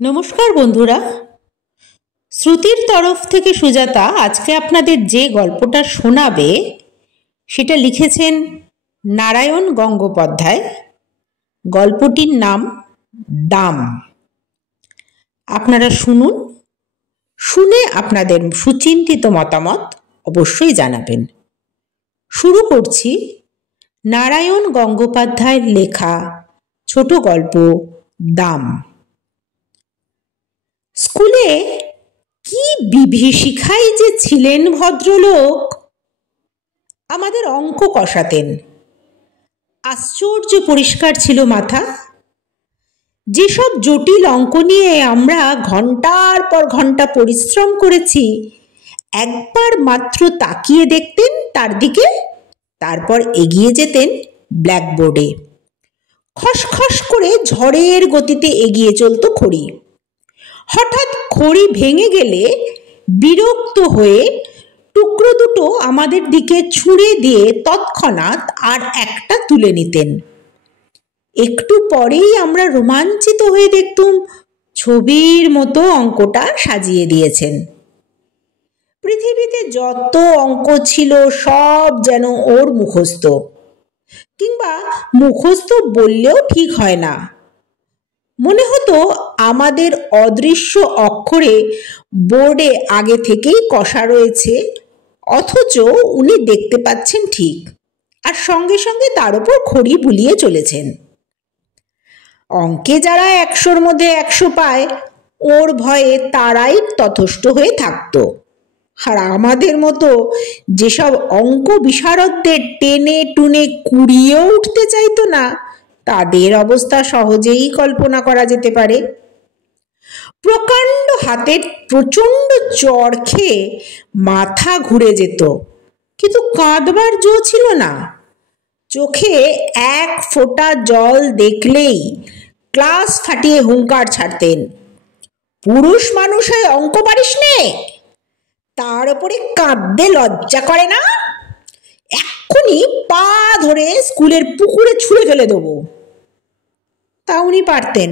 নমস্কার বন্ধুরা, শ্রুতির তরফ থেকে সুজাতা আজকে আপনাদের যে গল্পটা শোনাবে সেটা লিখেছেন নারায়ণ গঙ্গোপাধ্যায়। গল্পটির নাম দাম। আপনারা শুনুন, শুনে আপনাদের সুচিন্তিত মতামত অবশ্যই জানাবেন। শুরু করছি নারায়ণ গঙ্গোপাধ্যায়ের লেখা ছোট গল্প দাম। স্কুলে কি বিভীষিকাই যে ছিলেন ভদ্রলোক! আমাদের অঙ্ক কষাতেন। আশ্চর্য পরিষ্কার ছিল মাথা। যেসব জটিল অঙ্ক নিয়ে আমরা ঘন্টার পর ঘন্টা পরিশ্রম করেছি, একবার মাত্র তাকিয়ে দেখতেন তার দিকে, তারপর এগিয়ে যেতেন ব্ল্যাকবোর্ডে। খসখস করে ঝড়ের গতিতে এগিয়ে চলত খড়ি। হঠাৎ খড়ি ভেঙে গেলে বিরক্ত হয়ে টুকরো দুটো আমাদের দিকে ছুঁড়ে দিয়ে তৎক্ষণাৎ আর একটা তুলে নিতেন। একটু পরেই আমরা রোমাঞ্চিত হয়ে দেখতুম ছবির মতো অঙ্কটা সাজিয়ে দিয়েছেন। পৃথিবীতে যত অঙ্ক ছিল সব যেন ওর মুখস্থ, কিংবা মুখস্থ বললেও ঠিক হয় না। মনে হতো আমাদের অদৃশ্য অক্ষরে বোর্ডে আগে থেকেই কষা রয়েছে, অথচ উনি দেখতে পাচ্ছেন ঠিক, আর সঙ্গে সঙ্গে তার উপর খড়ি বুলিয়ে চলেছেন। অঙ্কে যারা 100-র মধ্যে 100 পায়, ওর ভয়ে তারাই তথস্থ হয়ে থাকত। আর আমাদের মতো যেসব অঙ্ক বিশারদদের টেনে টুনে কুড়িয়েও উঠতে চাইতো না, তাদের অবস্থা সহজেই কল্পনা করা যেতে পারে। প্রকাণ্ড হাতের প্রচণ্ড চড় খেয়ে মাথা ঘুরে যেত, কিন্তু কাঁদবার জো ছিল না। চোখে এক ফোঁটা জল দেখলেই ক্লাস ফাটিয়ে হুঙ্কার ছাড়তেন, পুরুষ মানুষ হয়ে অঙ্ক পারিস নে, তার উপরে কাঁদতে লজ্জা করে না? এক্ষুনি পা ধরে স্কুলের পুকুরে ছুঁড়ে ফেলে দেবো। তা উনি পারতেন।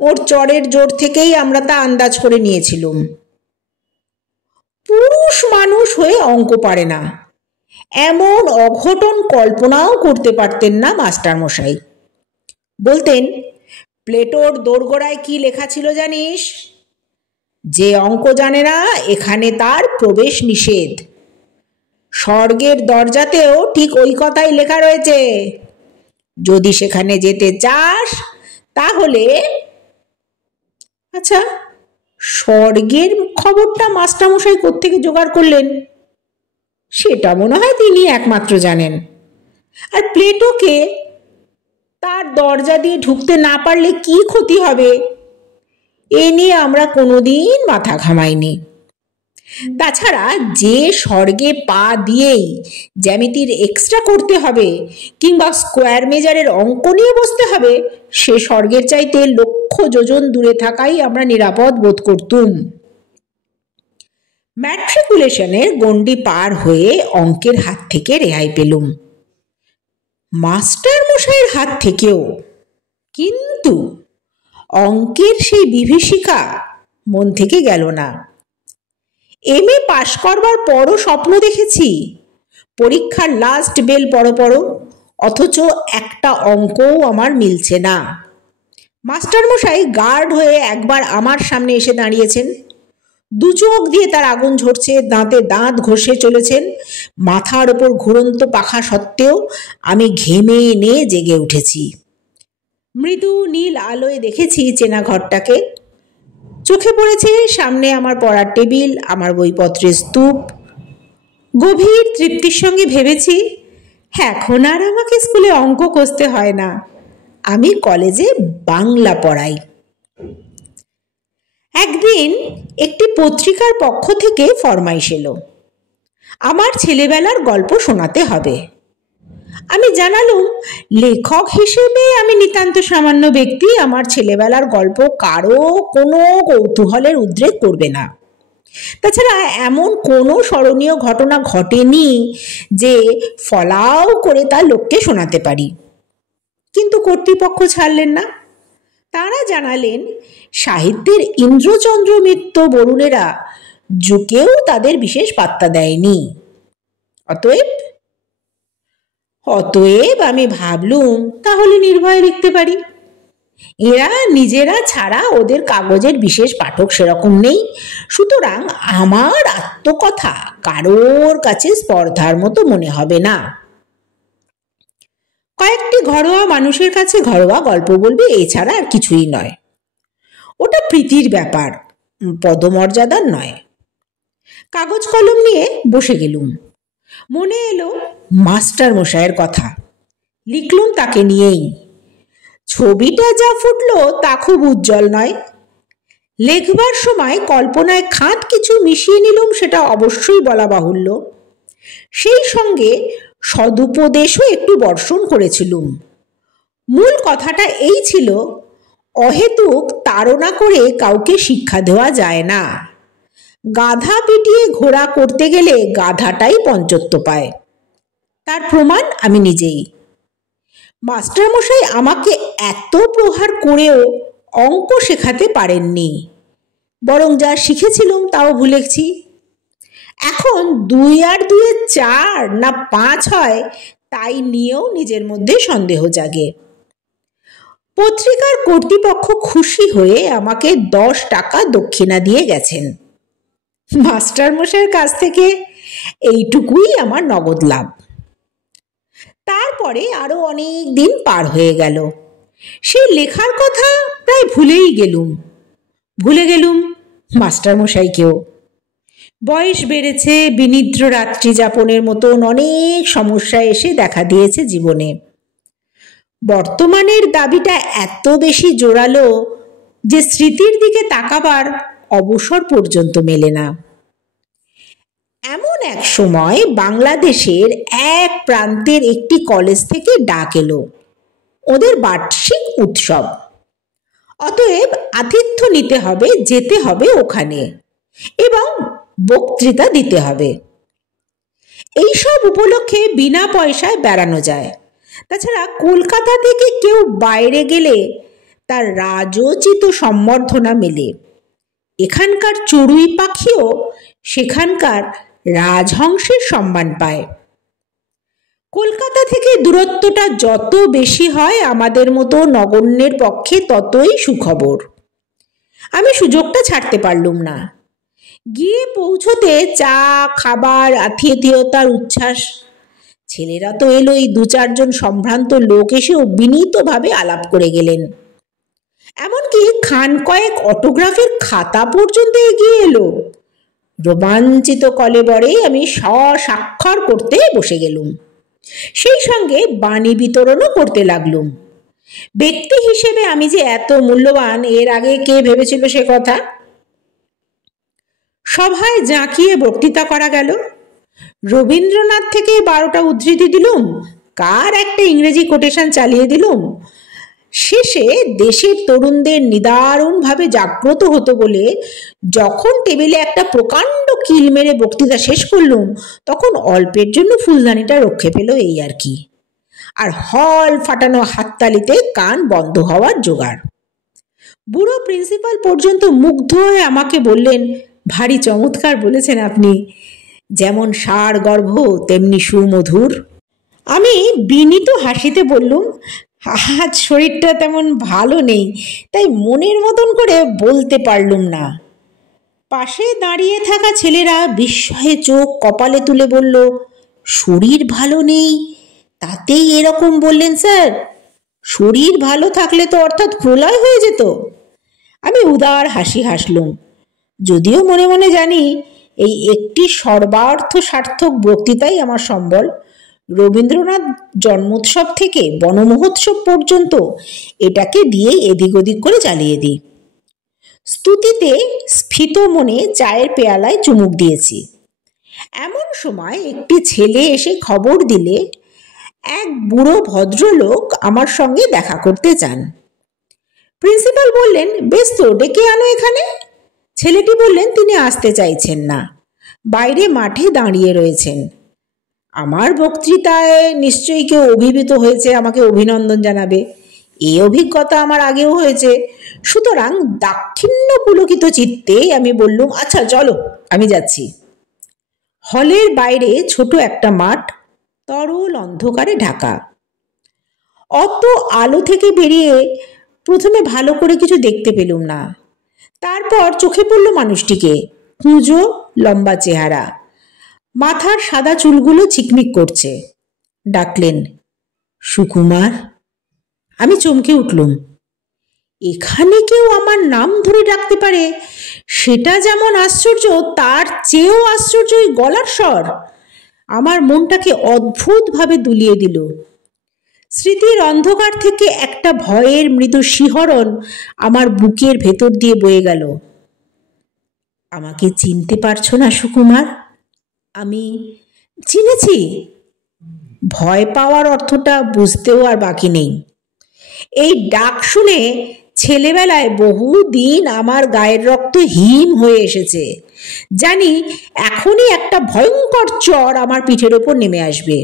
ওর চড়ের জোর থেকেই আমরা তা আন্দাজ করে নিয়েছিলাম। পুরুষ মানুষ হয়ে অঙ্ক পারে না, এমন অঘটন কল্পনাও করতে পারতেন না মাস্টারমশাই। বলতেন, প্লেটোর দোরগোড়ায় কি লেখা ছিল জানিস? যে অঙ্ক জানে না এখানে তার প্রবেশ নিষেধ। স্বর্গের দরজাতেও ঠিক ওই কথাই লেখা রয়েছে। যদি সেখানে যেতে চাস তাহলে। আচ্ছা, স্বর্গের খবরটা মাস্টারমশাই কোত্থেকে জোগাড় করলেন সেটা মনে হয় তিনি একমাত্র জানেন। আর প্লেটোকে তার দরজা দিয়ে ঢুকতে না পারলে কি ক্ষতি হবে, এ নিয়ে আমরা কোনোদিন মাথা ঘামাইনি। তাছাড়া যে স্বর্গে পা দিয়েই জ্যামিতির এক্সট্রা করতে হবে কিংবা স্কোয়ার মেজারের অঙ্ক নিয়ে বসতে হবে, সে স্বর্গের চাইতে লক্ষ যোজন দূরে থাকাই আমরা নিরাপদ বোধ করতুম। ম্যাট্রিকুলেশনের গণ্ডি পার হয়ে অঙ্কের হাত থেকে রেহাই পেলুম, মাস্টার মশাইয়ের হাত থেকেও। কিন্তু অঙ্কের সেই বিভীষিকা মন থেকে গেল না। এমএ পাশ করবার পরও স্বপ্ন দেখেছি পরীক্ষার লাস্ট বেল পড়ো, অথচ একটা অঙ্কও আমার মিলছে না। মাস্টারমশাই গার্ড হয়ে একবার আমার সামনে এসে দাঁড়িয়েছেন, দু চোখ দিয়ে তার আগুন ঝরছে, দাঁতে দাঁত ঘষে চলেছেন। মাথার ওপর ঘুরন্ত পাখা সত্ত্বেও আমি ঘেমে এনে জেগে উঠেছি। মৃদু নীল আলোয় দেখেছি চেনা ঘরটাকে। চোখে পড়েছে সামনে আমার পড়ার টেবিল, আমার বইপত্রের স্তূপ। গভীর তৃপ্তির সঙ্গে ভেবেছি, এখন আর আমাকে স্কুলে অঙ্ক কষতে হয় না, আমি কলেজে বাংলা পড়াই। একদিন একটি পত্রিকার পক্ষ থেকে ফরমাইশ এলো, আমার ছেলেবেলার গল্প শোনাতে হবে। আমি জানালুম, লেখক হিসেবে আমি নিতান্ত সামান্য ব্যক্তি, আমার ছেলেবেলার গল্প কারো কোনো কৌতূহলের উদ্রেক করবে না। তাছাড়া এমন কোনো স্মরণীয় ঘটনা ঘটেনি যে ফলাও করে তা লোককে শোনাতে পারি। কিন্তু কর্তৃপক্ষ ছাড়লেন না। তারা জানালেন সাহিত্যের ইন্দ্রচন্দ্র মিত্র বরুণেরা যুগেও তাদের বিশেষ পাত্তা দেয়নি। অতএব অতএব আমি ভাবলুম তাহলে নির্ভয়ে লিখতে পারি। এরা নিজেরা ছাড়া ওদের কাগজের বিশেষ পাঠক সেরকম নেই, সুতরাং আমার আত্মকথা কারোর কাছে স্পর্ধার মতো মনে হবে না। কয়েকটি ঘরোয়া মানুষের কাছে ঘরোয়া গল্প বলবে, এছাড়া আর কিছুই নয়। ওটা প্রীতির ব্যাপার, পদমর্যাদার নয়। কাগজ কলম নিয়ে বসে গেলুম। মনে এলো মাস্টার মশাইয়ের কথা, লিখলুম তাকে নিয়েই। ছবিটা যা ফুটলো তা খুব উজ্জ্বল নয়। লেখবার সময় কল্পনায় খাট কিছু মিশিয়ে নিলুম, সেটা অবশ্যই বলা বাহুল্য। সেই সঙ্গে সদুপদেশও একটু বর্ষণ করেছিলুম। মূল কথাটা এই ছিল, অহেতুক তাড়না করে কাউকে শিক্ষা দেওয়া যায় না। গাধা পিটিয়ে ঘোড়া করতে গেলে গাধাটাই পঞ্চত্ব পায়। তার প্রমাণ আমি নিজেই। মাস্টারমশাই আমাকে এত প্রহার করেও অঙ্ক শেখাতে পারেননি, বরং যা শিখেছিলাম তাও ভুলেছি। এখন 2 আর 2 4 না 5 হয় তাই নিয়েও নিজের মধ্যে সন্দেহ জাগে। পত্রিকার কর্তৃপক্ষ খুশি হয়ে আমাকে 10 টাকা দক্ষিণা দিয়ে গেছেন। মাস্টারমশাইয়ের কাছ থেকে এইটুকুই আমার নগদ লাভ। তারপরে আরো অনেক দিন পার হয়ে গেল। সেই লেখার কথা প্রায় ভুলে গেলুম মাস্টারমশাইকেও। বয়স বেড়েছে, বিনিদ্র রাত্রি যাপনের মতন অনেক সমস্যা এসে দেখা দিয়েছে জীবনে। বর্তমানের দাবিটা এত বেশি জোরালো যে স্মৃতির দিকে তাকাবার অবসর পর্যন্ত মেলে না। এমন এক সময় বাংলাদেশের এক প্রান্তের একটি কলেজ থেকে ডাক এলো, ওদের বার্ষিক উৎসব। অতএব আতিথ্য নিতে হবে, যেতে হবে ওখানে এবং বক্তৃতা দিতে হবে। এইসব উপলক্ষে বিনা পয়সায় বেড়ানো যায়। তাছাড়া কলকাতা থেকে কেউ বাইরে গেলে তার রাজোচিত সম্বর্ধনা মেলে। এখানকার চড়ুই পাখিও সেখানকার রাজহংসের সম্মান পায়। কলকাতা থেকে দূরত্বটা যত বেশি হয় আমাদের মতো নগণ্যের পক্ষে ততই সুখবর। আমি সুযোগটা ছাড়তে পারলুম না। গিয়ে পৌঁছতে চা, খাবার, আতিথেয়তার উচ্ছ্বাস। ছেলেরা তো এলোই, 2-4 জন সম্ভ্রান্ত লোক এসেও বিনীতভাবে আলাপ করে গেলেন। এমনকি খান কয়েক অটোগ্রাফের খাতা পর্যন্ত এগিয়ে এলো। রোমাঞ্চিত কলেবরে আমি স্বস্বাক্ষর করতে বসে গেলুম। সেই সঙ্গে বাণী বিতরণও করতে লাগলুম। ব্যক্তি হিসেবে আমি যে এত মূল্যবান এর আগে কে ভেবেছিল সে কথা। সভায় জাঁকিয়ে বক্তৃতা করা গেল। রবীন্দ্রনাথ থেকে 12টা উদ্ধৃতি দিলুম, কার একটা ইংরেজি কোটেশন চালিয়ে দিলুম। শেষে দেশের তরুণদের নিদারুণভাবে জাগ্রত হতো বলে যখন টেবিলে একটা প্রকাণ্ড কিল মেরে বক্তৃতা শেষ করলুম, তখন অল্পের জন্য ফুলদানিটা রক্ষে পেল, এই আর কি। আর হল ফাটানো হাততালিতে কান বন্ধ হওয়ার জোগাড়। বুড়ো প্রিন্সিপাল পর্যন্ত মুগ্ধ হয়ে আমাকে বললেন, ভারী চমৎকার বলেছেন আপনি, যেমন ষাঁড় গর্ভ তেমনি সুমধুর। আমি বিনীত হাসিতে বললুম, আজ শরীরটা তেমন ভালো নেই, তাই মনের মতন করে বলতে পারলুম না। পাশে দাঁড়িয়ে থাকা ছেলেরা বিস্ময়ে চোখ কপালে তুলে বলল, শরীর ভালো নেই তাতেই এরকম বললেন স্যার? শরীর ভালো থাকলে তো অর্থাৎ প্রলয় হয়ে যেত। আমি উদার হাসি হাসলুম, যদিও মনে মনে জানি এই একটি সর্বার্থ সার্থক বক্তৃতাই আমার সম্বল। রবীন্দ্রনাথ জন্মোৎসব থেকে বনমহোৎসব পর্যন্ত এটাকে দিয়েই এদিক ওদিক করে চালিয়ে দিই। স্তুতিতে স্ফীত মনে চায়ের পেয়ালায় চুমুক দিয়েছি। এমন সময় একটি ছেলে এসে খবর দিলে এক বুড়ো ভদ্রলোক আমার সঙ্গে দেখা করতে চান। প্রিন্সিপাল বললেন, বেশ তো, ডেকে আনো এখানে। ছেলেটি বললেন তিনি আসতে চাইছেন না, বাইরে মাঠে দাঁড়িয়ে রয়েছেন। আমার বক্তৃতায় নিশ্চয়ই কেউ অভিভূত হয়েছে, আমাকে অভিনন্দন জানাবে। এই অভিজ্ঞতা আমার আগেও হয়েছে। সুতরাং দাক্ষিণ্য পুলকিত চিত্তে আমি বললুম, আচ্ছা চলো, আমি যাচ্ছি। হলের বাইরে ছোট একটা মাঠ, তরল অন্ধকারে ঢাকা। অত আলো থেকে বেরিয়ে প্রথমে ভালো করে কিছু দেখতে পেলুম না। তারপর চোখে পড়ল মানুষটিকে, কুঁজো লম্বা চেহারা, মাথার সাদা চুলগুলো চিকমিক করছে। ডাকলেন, সুকুমার। আমি চমকে উঠলুম। এখানে কেউ আমার নাম ধরে ডাকতে পারে, সেটা যেমন আশ্চর্য, তার চেয়েও আশ্চর্য ওই গলার স্বর। আমার মনটাকে অদ্ভুতভাবে দুলিয়ে দিল। স্মৃতির অন্ধকার থেকে একটা ভয়ের মৃদু শিহরণ আমার বুকের ভেতর দিয়ে বয়ে গেল। আমাকে চিনতে পারছো না সুকুমার? আমি চিনেছি। ভয় পাওয়ার অর্থটা বুঝতেও আর বাকি নেই। এই ডাক শুনে ছেলেবেলায় বহুদিন আমার গায়ের রক্ত হিম হয়ে এসেছে। জানি এখনই একটা ভয়ঙ্কর চর আমার পিঠের ওপর নেমে আসবে।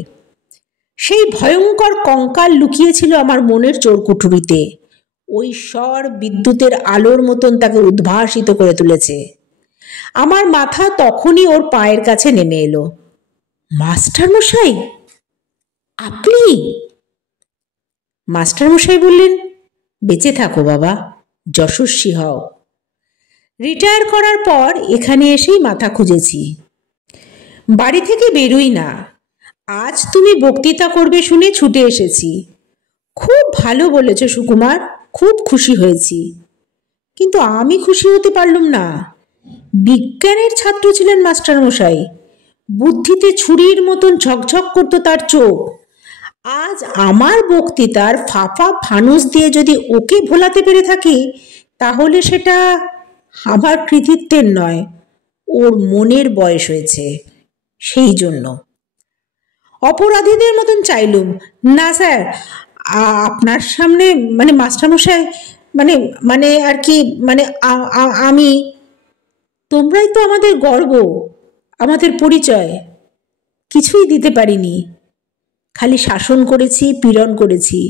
সেই ভয়ঙ্কর কঙ্কাল লুকিয়েছিল আমার মনের চোরকুঠুরিতে। ওই স্বর বিদ্যুতের আলোর মতন তাকে উদ্ভাসিত করে তুলেছে। আমার মাথা তখনই ওর পায়ের কাছে নেমে এলো। মাস্টারমশাই, আপনি? মাস্টারমশাই বললেন, বেঁচে থাকো বাবা, যশস্বী হও। রিটায়ার করার পর এখানে এসেই মাথা খুঁজেছি, বাড়ি থেকে বেরোই না। আজ তুমি বক্তৃতা করবে শুনে ছুটে এসেছি। খুব ভালো বলেছ সুকুমার, খুব খুশি হয়েছি। কিন্তু আমি খুশি হতে পারলুম না। বিজ্ঞানের ছাত্র ছিলেন মাস্টারমশাই, বুদ্ধিতে ছুরির মতন ঝকঝক করতো তার চোখ। আজ আমার বক্তৃতার ফাঁপা ফানুস দিয়ে যদি ওকে ভোলাতে পেরে থাকি, তাহলে সেটা আমার কৃতিত্বের নয়, ওর মনের বয়স হয়েছে সেই জন্য। অপরাধীদের মতন চাইলুম, না স্যার, আপনার সামনে মানে মাস্টারমশাই মানে মানে আর কি মানে আমি, তোমরাই তো আমাদের গর্ব, আমাদের পরিচয়। কিছুই দিতে পারিনি, খালি শাসন করেছি, পীড়ন করেছি।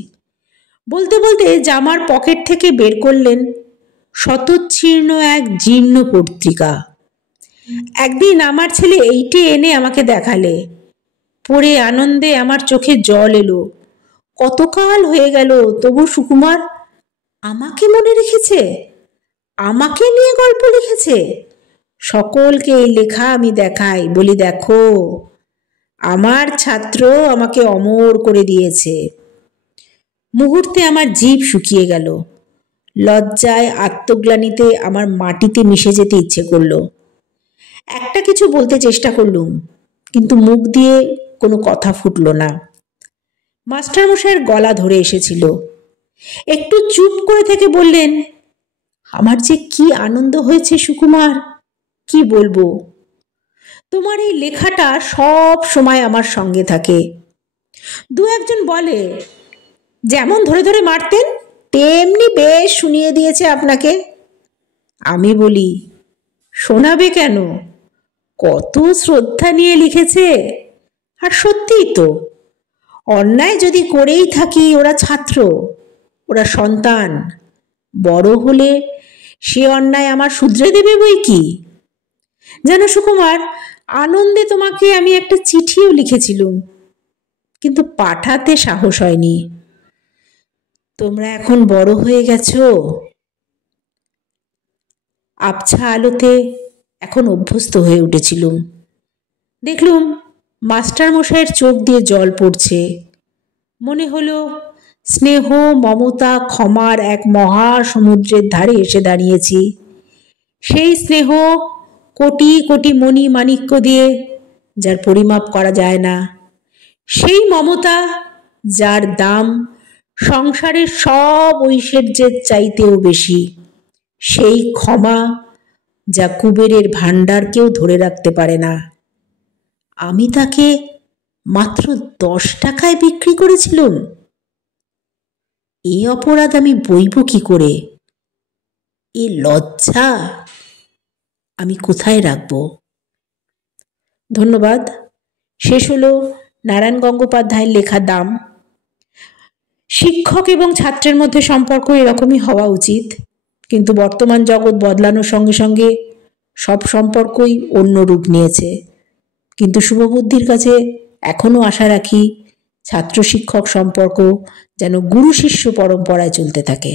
বলতে বলতে জামার পকেট থেকে বের করলেন শতচ্ছিন্ন এক জীর্ণ পত্রিকা। একদিন আমার ছেলে এইটি এনে আমাকে দেখালে। পড়ে আনন্দে আমার চোখে জল এলো। কতকাল হয়ে গেল, তবু সুকুমার আমাকে মনে রেখেছে, আমাকে নিয়ে গল্প লিখেছে। সকলকে এই লেখা আমি দেখাই, বলি দেখো, আমার ছাত্র আমাকে অমর করে দিয়েছে। মুহূর্তে আমার জিভ শুকিয়ে গেল। লজ্জায় আত্মগ্লানিতে আমার মাটিতে মিশে যেতে ইচ্ছে করলো। একটা কিছু বলতে চেষ্টা করলুম, কিন্তু মুখ দিয়ে কোনো কথা ফুটল না। মাস্টারমশাইয়ের গলা ধরে এসেছিল। একটু চুপ করে থেকে বললেন, আমার যে কি আনন্দ হয়েছে সুকুমার, কি বলবো। তোমার এই লেখাটা সব সময় আমার সঙ্গে থাকে। দু একজন বলে, যেমন ধরে ধরে মারতেন তেমনি বেশ শুনিয়ে দিয়েছে আপনাকে। আমি বলি, শোনাবে কেন, কত শ্রদ্ধা নিয়ে লিখেছে। আর সত্যিই তো, অন্যায় যদি করেই থাকি, ওরা ছাত্র, ওরা সন্তান, বড় হলে সে অন্যায় আমার শুধরে দেবে বই কি। জানো সুকুমার, আনন্দে তোমাকে আমি একটা চিঠিও লিখেছিলুম, কিন্তু পাঠাতে সাহস হয়নি। তোমরা এখন বড় হয়ে গেছো। আবছা আলোতে এখন অভ্যস্ত হয়ে উঠেছিলুম। দেখলুম মাস্টারমশাইয়ের চোখ দিয়ে জল পড়ছে। মনে হলো স্নেহ, মমতা, ক্ষমার এক মহা সমুদ্রের ধারে এসে দাঁড়িয়েছি। সেই স্নেহ কোটি কোটি মণি মাণিক্য দিয়ে যার পরিমাপ করা যায় না, সেই মমতা যার দাম সংসারের সব ঐশ্বর্যের চাইতেও বেশি, সেই ক্ষমা যা কুবেরের ভাণ্ডারকেও ধরে রাখতে পারে না। আমি তাকে মাত্র 10 টাকায় বিক্রি করেছিলুম। এই অপরাধ আমি বইব কি করে? এই লজ্জা আমি কোথায় রাখব? ধন্যবাদ। শেষ হলো নারায়ণ গঙ্গোপাধ্যায়ের লেখা দাম। শিক্ষক এবং ছাত্রের মধ্যে সম্পর্ক এরকমই হওয়া উচিত। কিন্তু বর্তমান জগৎ বদলানোর সঙ্গে সঙ্গে সব সম্পর্কই অন্য রূপ নিয়েছে। কিন্তু শুভবুদ্ধির কাছে এখনও আশা রাখি ছাত্র শিক্ষক সম্পর্ক যেন গুরু শিষ্য পরম্পরায় চলতে থাকে।